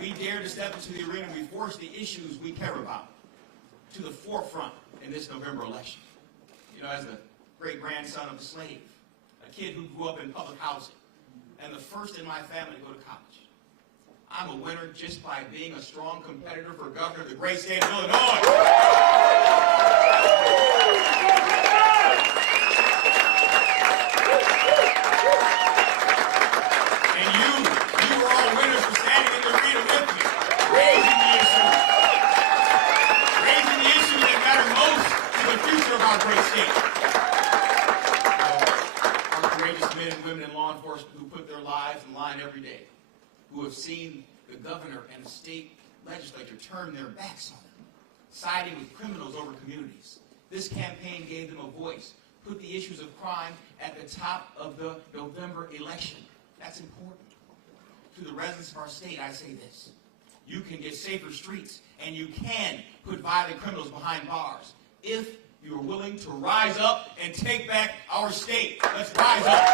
We dare to step into the arena. We force the issues we care about to the forefront in this November election. You know, as a great-grandson of a slave, a kid who grew up in public housing, and the first in my family to go to college, I'm a winner just by being a strong competitor for governor of the great state of Illinois. And you are all winners for standing in the arena with me, raising the issues that matter most to the future of our great state. Our courageous men and women in law enforcement who put their lives in line every day, who have seen the governor and the state legislature turn their backs on them, siding with criminals over communities. This campaign gave them a voice, put the issues of crime at the top of the November election. That's important. To the residents of our state, I say this. You can get safer streets, and you can put violent criminals behind bars if you are willing to rise up and take back our state. Let's rise up.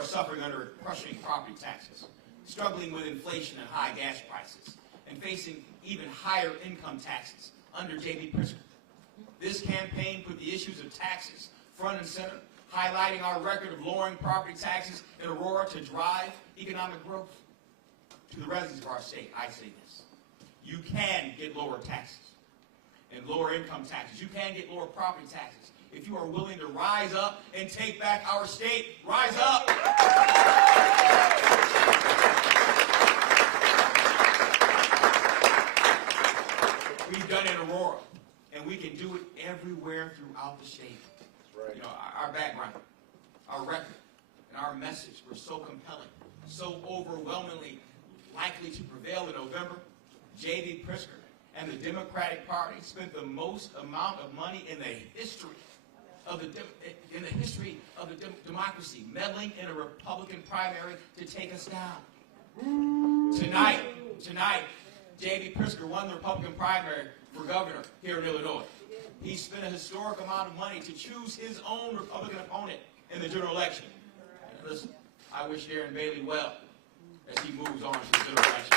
Suffering under crushing property taxes, struggling with inflation and high gas prices, and facing even higher income taxes under J.B. Pritzker. This campaign put the issues of taxes front and center, highlighting our record of lowering property taxes in Aurora to drive economic growth. To the residents of our state, I say this. You can get lower taxes and lower income taxes. You can get lower property taxes if you are willing to rise up and take back our state. Rise up! We've done it in Aurora, and we can do it everywhere throughout the state. That's right. You know, our background, our record, and our message were so compelling, so overwhelmingly likely to prevail in November. J.B. Pritzker and the Democratic Party spent the most amount of money in the history of the democracy, meddling in a Republican primary to take us down. Tonight, J.B. Pritzker won the Republican primary for governor here in Illinois. He spent a historic amount of money to choose his own Republican opponent in the general election. And listen, I wish Darren Bailey well as he moves on to the general election.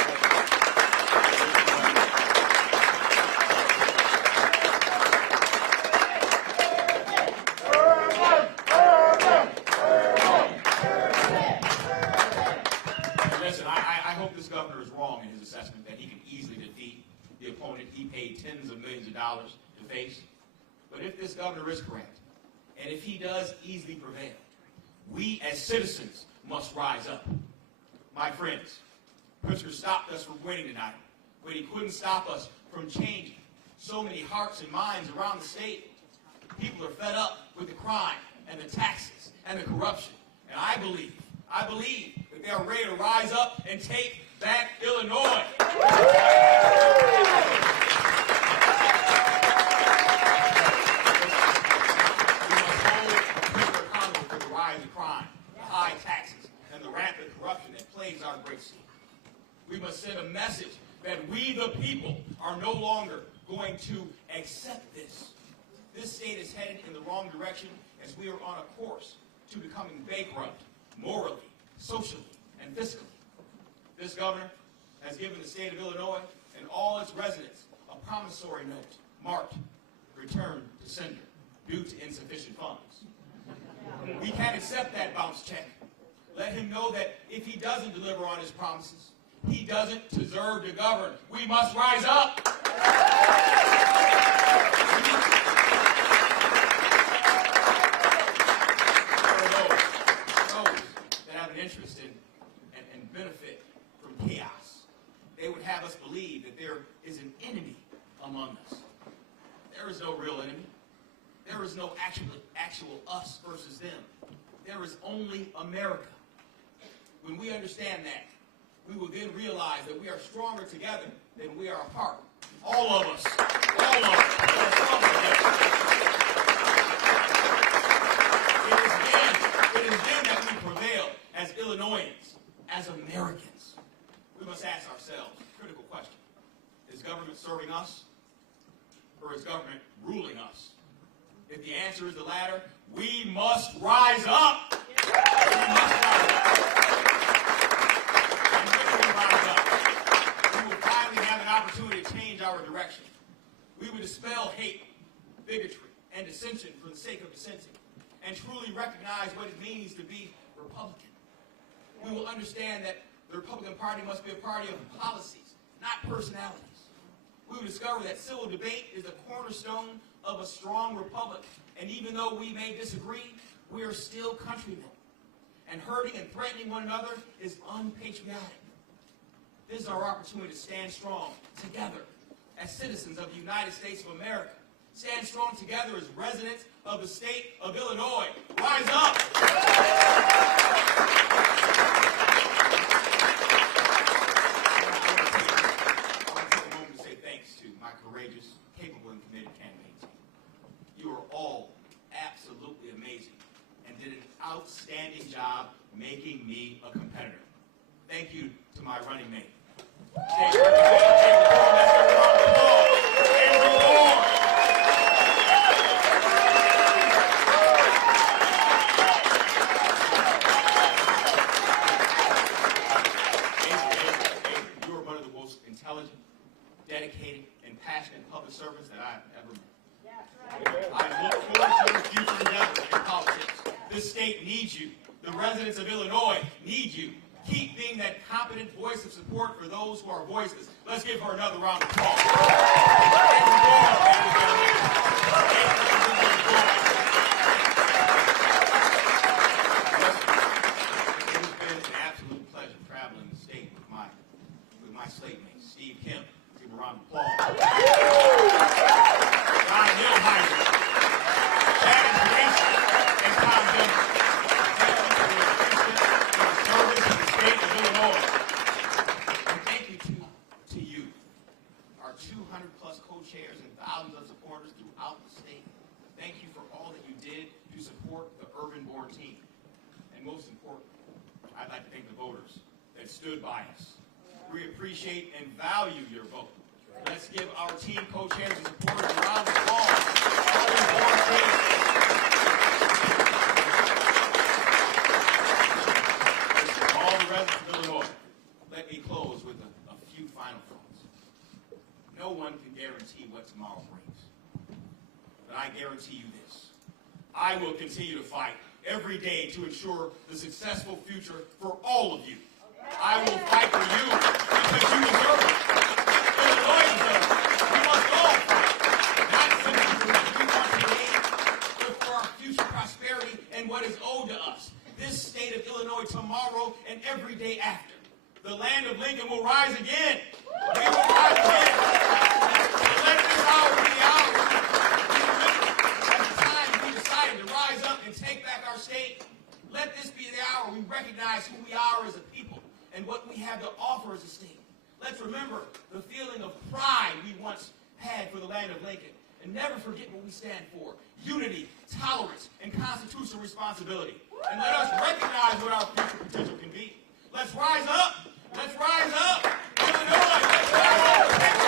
That he can easily defeat the opponent he paid tens of millions of dollars to face. But if this governor is correct, and if he does easily prevail, we as citizens must rise up. My friends, Pritzker stopped us from winning tonight, but he couldn't stop us from changing so many hearts and minds around the state. People are fed up with the crime and the taxes and the corruption. And I believe that they are ready to rise up and take back Illinois. We must hold Pritzker accountable for the rise of crime, the high taxes, and the rampant corruption that plagues our great state. We must send a message that we, the people, are no longer going to accept this. This state is headed in the wrong direction as we are on a course to becoming bankrupt, morally, socially, and fiscally. This governor has given the state of Illinois and all its residents a promissory note marked "Return to Sender" due to insufficient funds. We can't accept that bounce check. Let him know that if he doesn't deliver on his promises, he doesn't deserve to govern. We must rise up. Interest in and benefit from chaos. They would have us believe that there is an enemy among us. There is no real enemy. There is no actual us versus them. There is only America. When we understand that, we will then realize that we are stronger together than we are apart. All of us. All of us. It is then that we prevail as Illinoisans, as Americans. We must ask ourselves a critical question. Is government serving us, or is government ruling us? If the answer answer is the latter. We must rise up. We must rise up. And when we rise up, we will finally have an opportunity to change our direction. We will dispel hate, bigotry, and dissension for the sake of dissenting, and truly recognize what it means to be Republican. We will understand that the Republican Party must be a party of policies, not personalities. We will discover that civil debate is the cornerstone of a strong republic, and even though we may disagree, we are still countrymen. And hurting and threatening one another is unpatriotic. This is our opportunity to stand strong together as citizens of the United States of America. Stand strong together as residents of the state of Illinois. Rise up! Courageous, capable, and committed campaign team. You are all absolutely amazing and did an outstanding job making me a competitor. Thank you to my running mate. You are one of the most intelligent, dedicated, and passionate public servants that I've ever met. I look forward to your future endeavors in politics. This state needs you. The residents of Illinois need you. Keep being that competent voice of support for those who are voiceless. Let's give her another round of applause. It has been an absolute pleasure traveling the state with my slate mate, Steve Kemp. Give him a round of applause. John Nilheiser, Shannon Grace, and Tom Denver. Thank you for your leadership in the service of the state of Illinois. And thank you to you, our 200-plus co-chairs and thousands of supporters throughout the state. Thank you for all that you did to support the Irvin-born team. And most important, I'd like to thank the voters that stood by us. We appreciate and value your vote. Let's give our team co-chairs and supporters a round of applause. All the residents of Illinois, let me close with a few final thoughts. No one can guarantee what tomorrow brings. But I guarantee you this. I will continue to fight every day to ensure the successful future for all of you. I will fight for you because you deserve it. Illinois deserves it. We must all fight, not simply for what we want today, but for our future prosperity and what is owed to us. This state of Illinois tomorrow and every day after. The land of Lincoln will rise again. We will rise again. Let this hour be ours. At the time we decided to rise up and take back our state, let this be the hour we recognize who we are as a people and what we have to offer as a state. Let's remember the feeling of pride we once had for the land of Lincoln, and never forget what we stand for: unity, tolerance, and constitutional responsibility. And let us recognize what our future potential can be. Let's rise up. Let's rise up. Illinois, let's rise up.